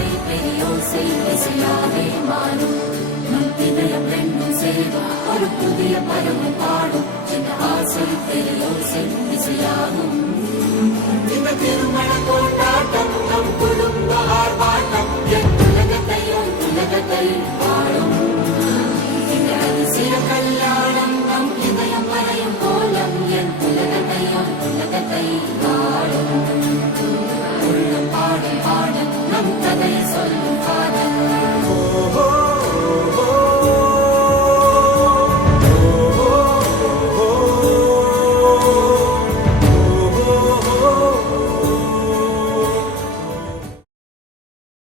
ஆசை பெரியோசை இசையாவே மாறும் இதயம் ரெண்டும் சேரும் ஒரு புதிய பருவம் பாடும் சின்ன ஆசை பெரியோசை இசையாகும் இந்த திருமண கொண்டாட்டம் நம் குடும்ப ஆர்ப்பாட்டம்